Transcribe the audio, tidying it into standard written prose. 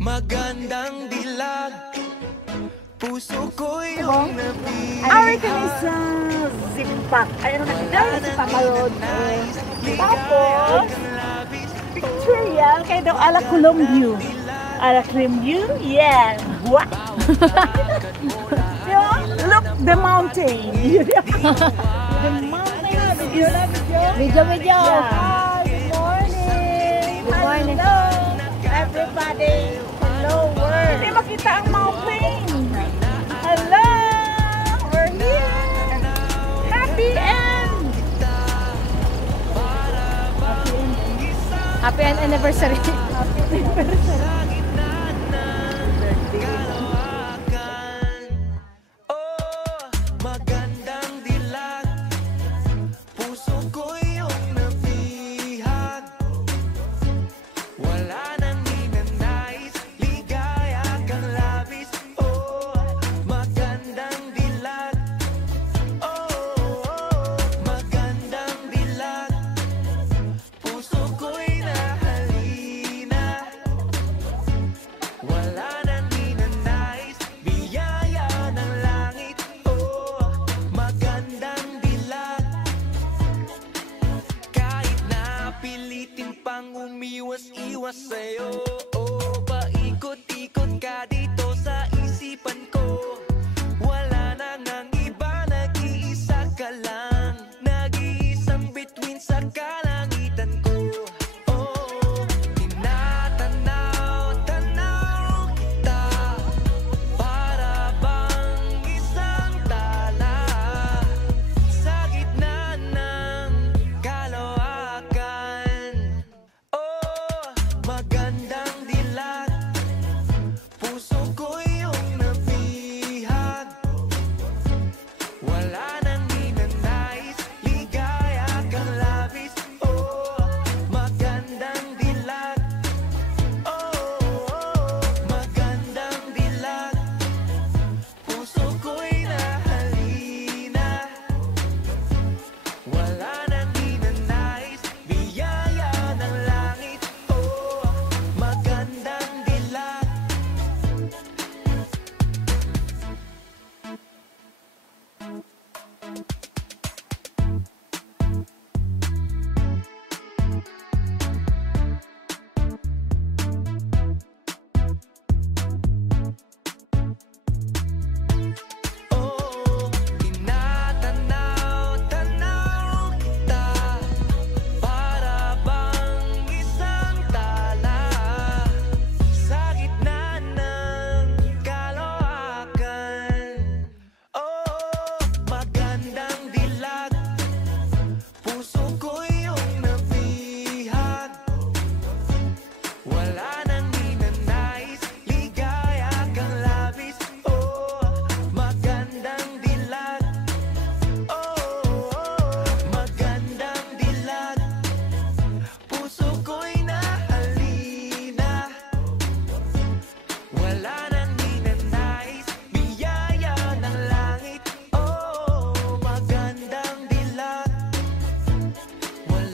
Magandang dilag, puso ko yung nabihag. Ari kami sa Zimpak. Ayun na kita sa Pamalod. Tapos, picture yan. Kaya daw ala Colombiu. Ala Colombiu? Yeah. Wow. Look the mountain. The mountain. Video. Hi, good morning. Good morning. Hello, everybody. Hello, world. Hindi makita ang mountain. Hello, we're here. Happy end. Happy anniversary. Happy anniversary. Magandang dilag, puso ko yung nabihag. Wala nang ninanais, ligaya kang labis. Oh, magandang dilag. Oh, magandang dilag, puso ko'y nahalina. Wala nang ninanais, biyaya ng langit. Oh, magandang dilag. Kahit na pilitin pang umiwas-iwas sa'yo, oh, paikot-ikot ka dito sa